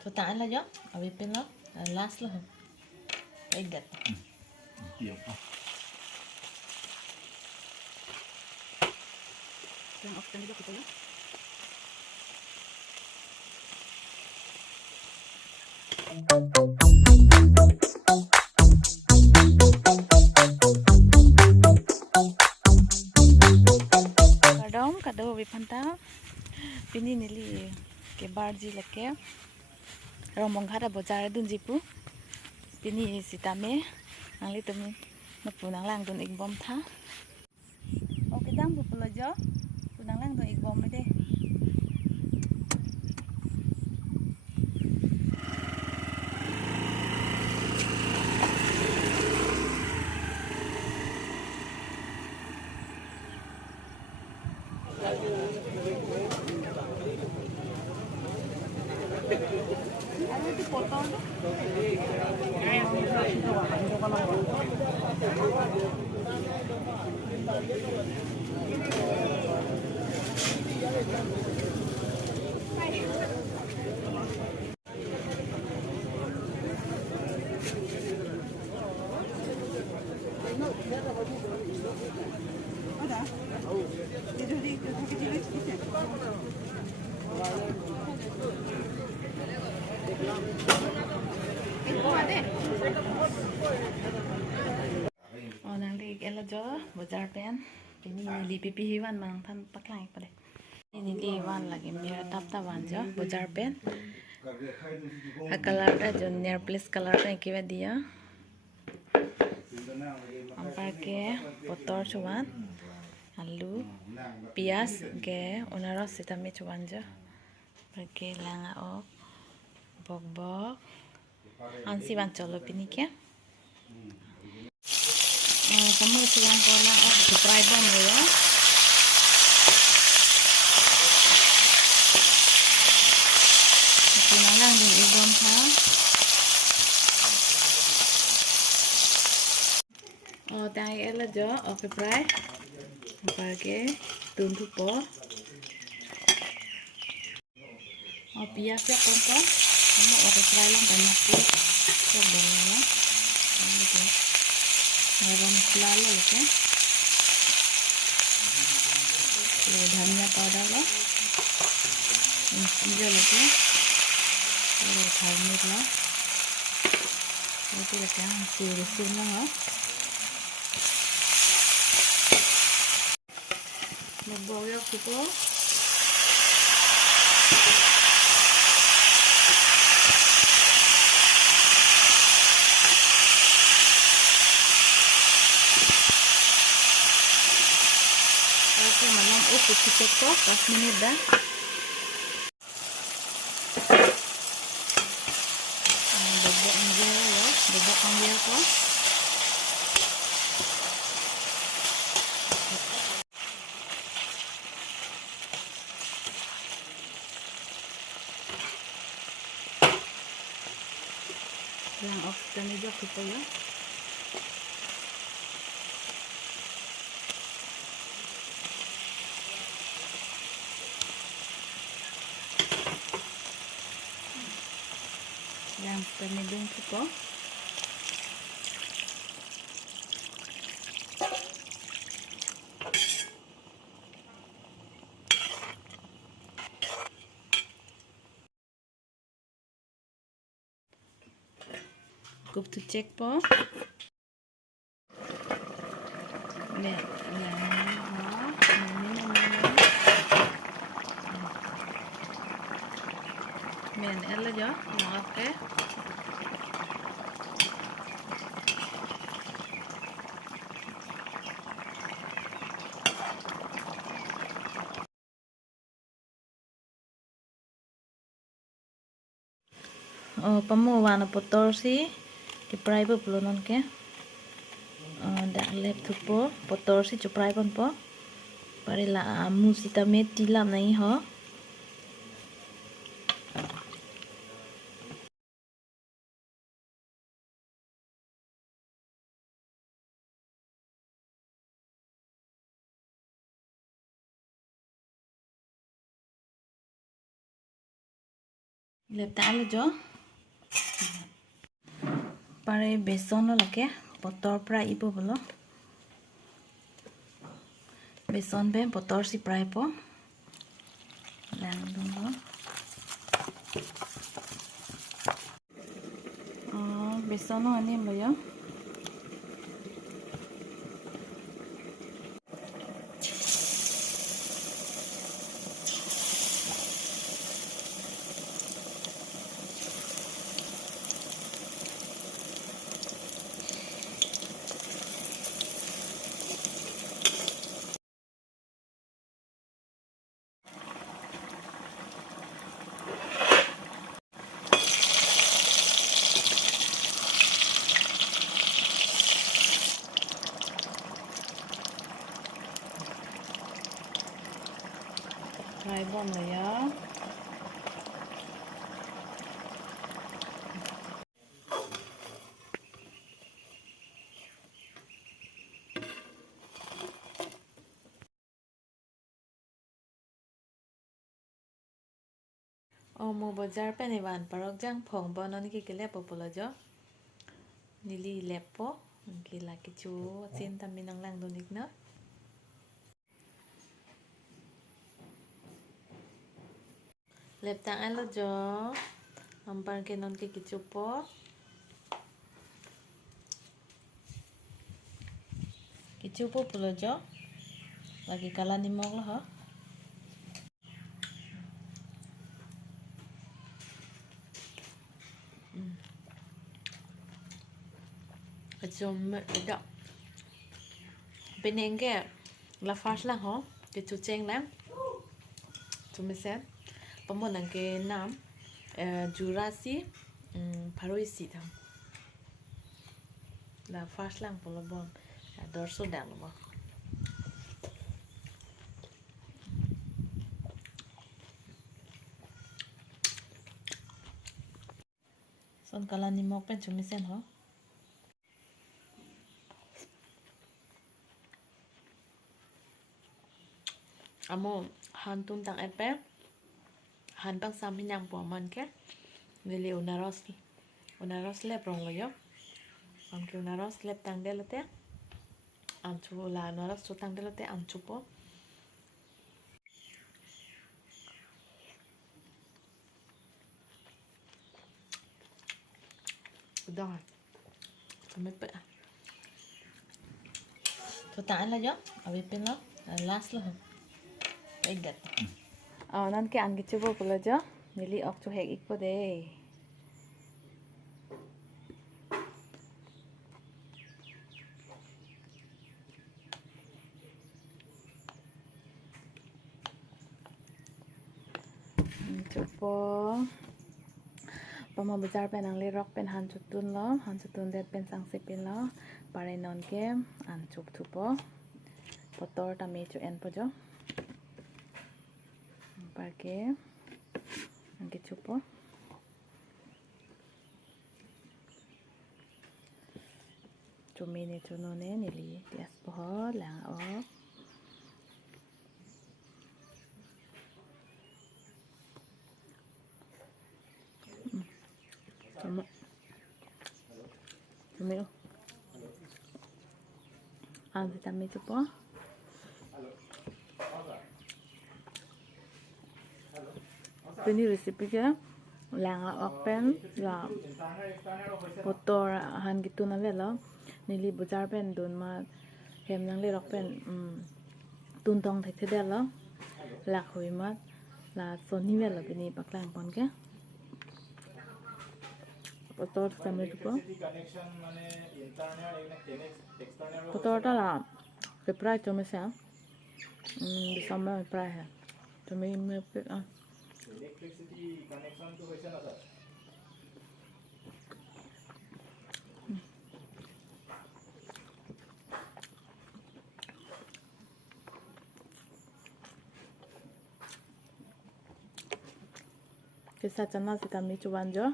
Tutaan lah jo, awipin lo, last lo. Igat. Iya. Yang off kan juga kita ya. Kadang kadang wipanta, pini nili ke barji leke. Romong khara bozar dun jipu. Pini sitame, nangli tumi napunang lang dun igbom tha. Oke dang bu pulo jo, punang lang dun igbom me deh. Ano di potong? Nanti elo jo bozar pen ini li pipi hiwan mang than paklai pade ini li wan lagi mira tap ta wan jo bozar pen a color ta jo nail polish color ta kiwa dia ampar ke potor chuan alu pias ke onaro sitami chuan jo perke langa ok bok bok ansi wan cholo pini ke kamu silang kola try bom ya lang din ibom ha tang ela jo oke fry pake tuntu po pias ya konto kamu oke fry lang banyak tuh sebenarnya gitu garam selalu oke धनिया powder लो ginger okay धर्मिक लो okay रखे हम सीर लो हो नब्बे kilo oke malam cek kok pas menit dah bobok anjir ya bobok anjir kok yang off kan juga kita ya yang penidung kita cukup to check po men ela jo oke pamu wana potor si kiprai po pulunon ke dak lep tu po potor si chuprai pon po parila musita me tilam nai ho lepta alo jo pare beson lo lake potor pra ipo bolo beson be potor si prai po lang dong lo beson lo ani mo yo Hai bom lah ya. Mau bazar pe ni wan parok jang phong bonon ki kele popolo jo nili lepo ki la ki chu sin taminang lang donik na leptang alo jo ampar ke non ki chu po kichu po polo jo lagi kala nimok lo ha Kecum ida penengke la fast lang ho kichu cheng lang tumisen pamon ke nam jurasi paroisi tham la fast lang polo bon dorso dang lo son kala nimok pen tumisen ho amo hantun tang epe han bang sam hinang po man ke nili unaros lep rong lo yo am ke unaros lep tang delote am chu la unaros chu tang delote am chu po udah kami pe chu tang la yo abi pin lo last lo Egat. Nan ke an gichu bo pula jo nili ok chu hek ikpo de. Chupo pama bazar pen ang le rock pen han chutun det pen sang sepin lo pare non ke an chup thupo potor tami chu en po jo parke angke chupo cumi ne cuno ne nili tias pohon lang o cumi o ang vitamin chupo ini resipi ke lang open la potor han gitu na velo nili bazar pen don ma hem nang le rok pen tun tong thek the lo la khoi ma la soni velo bini paklang pon ke potor samle ko potor ta la ke prai to me sa December prai ha to me electricity connection तो होइसे ना sir Kisah channel si kami cuban jo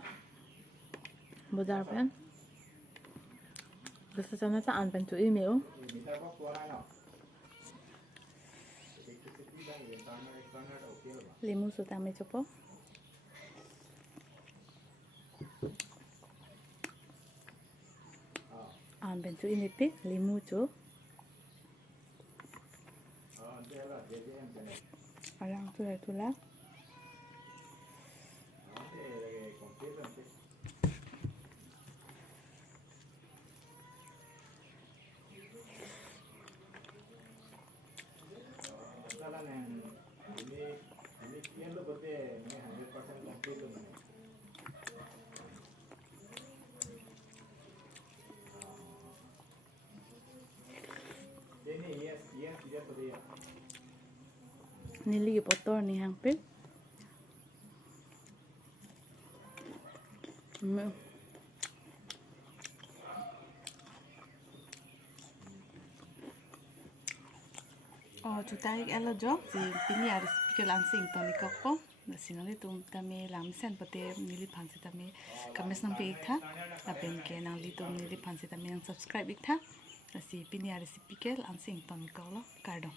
bazar pen kisah channel ta an pen tu email limu su kami cupo Lam ben chu inipik limu chu alang tu lai tu la nili botol ni hang pik chúng ta elo jo si pini aris pikir langsing to ni kapo na sinali tum tame lam sen pate nili phansi tame kames nam pe ikha na pen ke nang li tum nili phansi tame nang subscribe ikha si pini aris pikir langsing to ni kalo kardom